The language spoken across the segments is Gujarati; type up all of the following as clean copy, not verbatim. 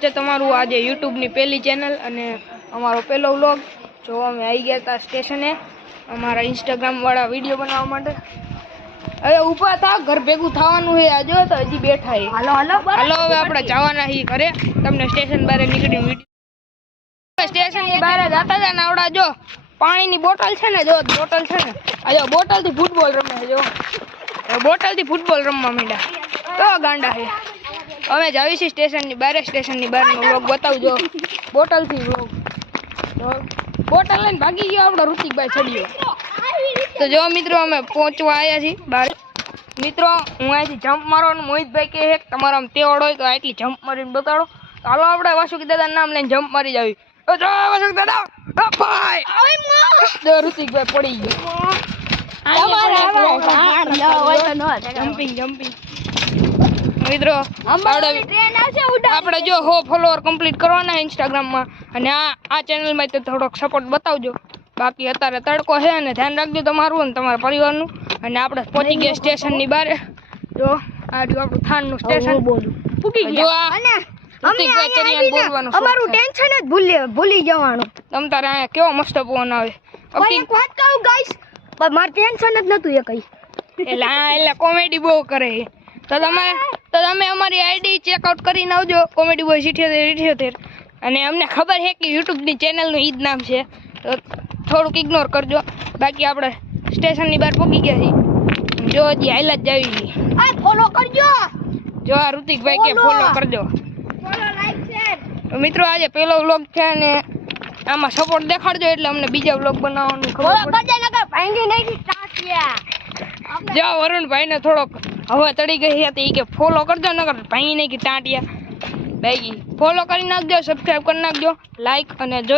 સ્વાગત છે તમારું આજે YouTube ની પહેલી ચેનલ અને અમારો પહેલો વ્લોગ. જો અમે આવી ગયા હતા સ્ટેશને અમારા Instagram વાળા વિડિયો બનાવવા માટે. હવે ઊભા થા, ઘર ભેગું થવાનું છે. આ જો તો હજી બેઠા છે. હાલો હવે આપણે જવાના છીએ ઘરે. તમને સ્ટેશન બહાર નીકળીને વિડિયો સ્ટેશન ની બહાર જતા હતા ને આવડા જો પાણીની બોટલ છે ને, જો બોટલ છે ને, આ જો બોટલ થી ફૂટબોલ રમે. જો બોટલ થી ફૂટબોલ રમવા માંડ્યા તો ગાંડા છે. અમે જાવી છીએ સ્ટેશનની બહારનો વ્લોગ બતાવજો. બોટલથી વ્લોગ બોટલ લઈને ભાગી ગયો આપણો ઋતિકભાઈ ચડ્યો. તો જો મિત્રો અમે પહોંચવા આવ્યા છીએ બહાર. મિત્રો હું અહીંથી જમ્પ મારવાનું મોહિતભાઈ કહે છે તમારો આમ તેવડ હોય તો આટલી જમ્પ મારીને બતાડો. તો હાલો આપણે વાસુકી દાદાનું નામ લઈને જમ્પ મારી જાવી. જો વાસુકી દાદા ભાઈ જો ઋતિકભાઈ પડી ગયો. જમ્પિંગ મિત્રો આપણે જો 100 ફોલોવર કમ્પ્લીટ કરવાના છે ઇન્સ્ટાગ્રામમાં અને આ ચેનલમાં તો થોડોક સપોર્ટ બતાવજો. બાકી અત્યારે તડકો છે અને ધ્યાન રાખજો તમારું અને તમારા પરિવારનું. અને આપણે પહોંચી ગયા સ્ટેશનની બહાર. જો આ જો આપણું થાનનું સ્ટેશન પૂકી ગયા. અમારું ટેન્શન જ ભૂલી જવાનું. તમ તારે અહીંયા કેવો મસ્ત પવન આવે. એક વાત કહું ગાઈસ, મારું ટેન્શન જ નતું એ કઈ. એટલે કોમેડી બહુ કરે. તો તમે અમારી આઈડી ચેકઆઉટ કરીને આવજો, કોમેડી બોય 78 અને અમને ખબર છે કે યુટ્યુબની ચેનલનું ઈ જ નામ છે, તો થોડુંક ઇગ્નોર કરજો. બાકી આપણે સ્ટેશનની બહાર પહોંચી ગયા છીએ. જો હજી હાઈલાત જાવી છીએ. ફોલો કરજો. જો આ ઋતિકભાઈ કે ફોલો કરજો. મિત્રો આજે પહેલો વ્લોગ છે અને આમાં સપોર્ટ દેખાડજો એટલે અમને બીજા વ્લોગ બનાવવાનું ખબર પડે. જો વરુણભાઈને થોડોક હવે ચડી ગઈ હતી કે ફોલો કરજો, નકર ભાઈ નહીં કે ટાંટિયા ભાઈ. ફોલો કરી નાખજો, સબસ્ક્રાઈબ કરી નાખજો, લાઈક અને જો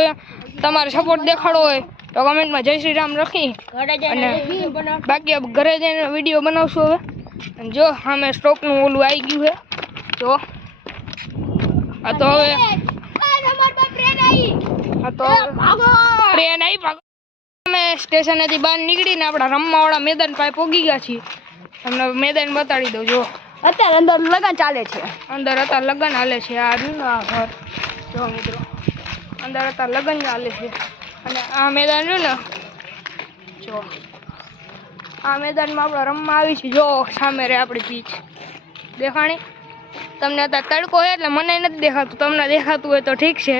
તમારે સપોર્ટ દેખાડવો હોય તો કમેન્ટમાં જય શ્રી રામ લખી અને બાકી ઘરે જઈને વિડીયો બનાવશું હવે. અને જો સામે સ્ટોકનું ઓલું આવી ગયું છે. જો આ તો હવે ટ્રેન આવી. અમે સ્ટેશનેથી બહાર નીકળીને આપણા રમવાવાળા મેદાન પાસે પહોંચી ગયા છીએ. તમને મેદાન બતાડી દઉં. જો અત્યારે અંદર લગન ચાલે છે. અંદર અત્યારે લગન હાલે છે. આ રહ્યું ને આ ઘર. જો મિત્રો અંદર અત્યારે લગન ચાલે છે અને આ મેદાન રહ્યું ને, જો આ મેદાનમાં આપણે રમવા આવી છીએ. જો સામે રે આપણી પીચ દેખાણી. તમને અત્યારે તડકો હોય એટલે મને નથી દેખાતું, તમને દેખાતું હોય તો ઠીક છે.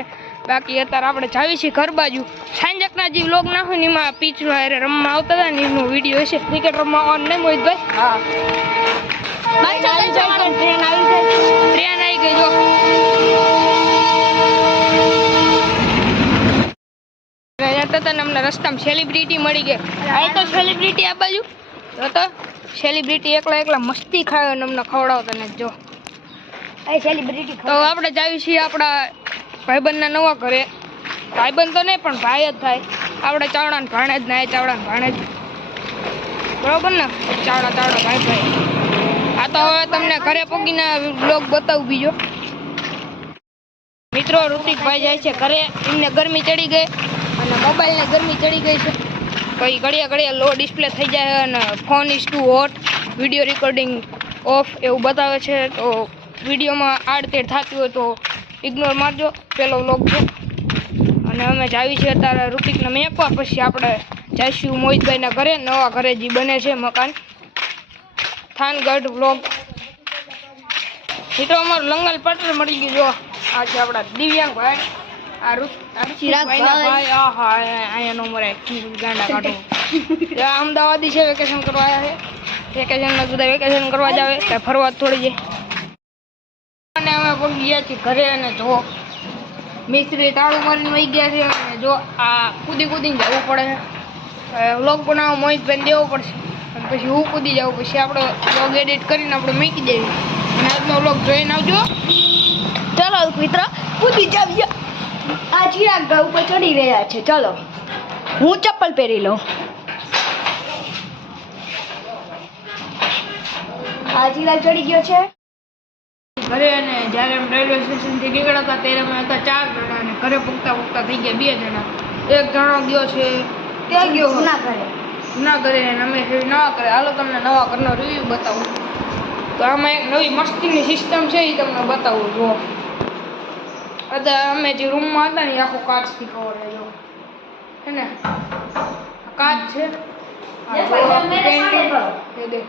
બાકી અત્યારે આપણે જાવી છીએ ઘર બાજુ. સાંજકના જે વ્લોગ નાખું ને એમાં પીચમાં અરે રમવા આવતા હતા ને એનો વિડીયો હશે. ક્રિકેટ રમવા આવવાનું નહીં મોહિતભાઈ? હા ટ્રેન આવી ગઈ. જો અમને રસ્તામાં સેલિબ્રિટી મળી ગઈ. આ તો સેલિબ્રિટી આ બાજુ તો સેલિબ્રિટી એકલા મસ્તી ખાય અને અમને ખવડાવતા ને. જો સેલિબ્રિટી તો આપણે જાવી છીએ આપણા ભાઈબંધના નવા ઘરે. ભાઈબંધ તો નહીં પણ ભાઈ જ થાય. આપણે ચાવડા ભાણેજ ના, ચાવડા ભાણેજ બરોબર ને, ચાવડા ભાઈ. આ તો હવે તમને ઘરે પગીને બ્લોગ બતાવું બીજો. મિત્રો ઋતિકભાઈ જાય છે ઘરે. એમને ગરમી ચડી ગઈ અને મોબાઈલને ગરમી ચડી ગઈ છે. તો એ ઘડિયા લો ડિસ્પ્લે થઈ જાય અને phone is too hot, video recording off એવું બતાવે છે. તો વિડીયોમાં આડતેડ થતી હોય તો ઇગ્નોર મારજો. પહેલો વ્લોગ છે અને અમે જાવી છીએ અત્યારે ઋતિકને મેકવા. પછી આપણે જઈશું મોહિતભાઈના ઘરે, નવા ઘરે જે બને છે મકાન. થાનગઢ વ્લોગ. મિત્રો અમારું લંગલ પટર મળી ગયું. જો આ છે આપણા દિવ્યાંગ ભાઈ, આ ભાઈ. અહીંયા નો મરે ગાંડા કાઢો. અમદાવાદી છે, વેકેશન કરવા આવ્યા છે. વેકેશનમાં બધા વેકેશન કરવા જ આવે ત્યાં ફરવા થોડી જાય. અને અમે પહોંચી ગયા છીએ ઘરે અને જો મિસ્ત્રી તાળું મારીને વહી ગયા છે. અને જો આ કૂદીને જવું પડે છે. વ્લોગ બનાવવા મોહિતભાઈને દેવો પડશે અને પછી હું કૂદી જાઉં. પછી આપણે વ્લોગ એડિટ કરીને આપણે મૂકી દેવી. અને આજનો વ્લોગ જોઈને આવજો. ચલો મિત્ર કૂદી જાવીએ. આ ચિરાગ ભાઈ ઉપર ચડી રહ્યા છે. ચલો હું ચપ્પલ પહેરી લઉં. આ ચિરાગ ચડી ગયો છે ઘરે. અને જ્યારે અમે રેલવે સ્ટેશનથી નીકળ્યા હતા ત્યારે અમે હતા 4 જણા અને ઘરે પૂગતા થઈ ગયા 2 જણા. એક જણો ગયો છે ત્યાં ગયો જૂના ઘરે અને અમે નવા ઘરે. હાલો તમને નવા ઘરનો રિવ્યુ બતાવું. તો આમાં એક નવી મસ્તીની સિસ્ટમ છે એ તમને બતાવું. જો અત્યારે અમે જે રૂમમાં હતા ને એ આખો કાચથી કવર રહ્યો હે ને આ કાચ છે આ ये જો भाई આખું मेरे सामने painting. करो ये देख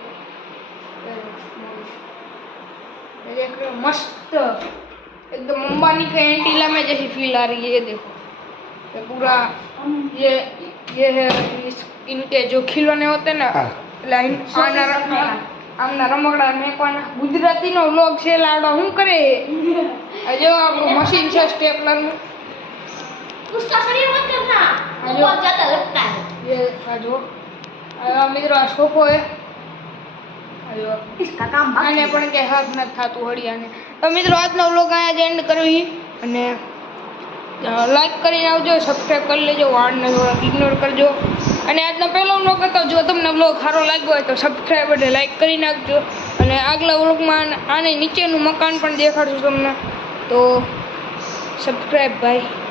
ये देख रहे हो मस्त एकदम अंबानी के एंटीला में जैसी फील आ रही है ये देखो ये पूरा ये है इनके जो खिलौने होते हैं ना આમના રમકડા મેકવાના ગુજરાતીનો વ્લોગ છે લાડો શું કરે આ જો આપણું મશીન છે સ્ટેપલરનું उसका शरीर मत करना वो बहुत ज्यादा लगता है ये આ જો આ મિત્રો આ સોફો હે આ જો इसका काम આને પણ કે હાથ નથી થતું હળિયાને તો મિત્રો આજનો વ્લોગ અહીંયા જ એન્ડ કરવી અને લાઈક કરીને આવજો સબસ્ક્રાઈબ કરી લેજો વાળને થોડાક ઇગ્નોર કરજો અને આજનો પહેલો વ્લોગ હતો જો તમને વ્લોગ સારો લાગ્યો હોય તો સબસ્ક્રાઈબ અને લાઈક કરી નાખજો અને આગલા વ્લોગમાં આને નીચેનું મકાન પણ દેખાડશું તમને તો સબસ્ક્રાઈબ ભાઈ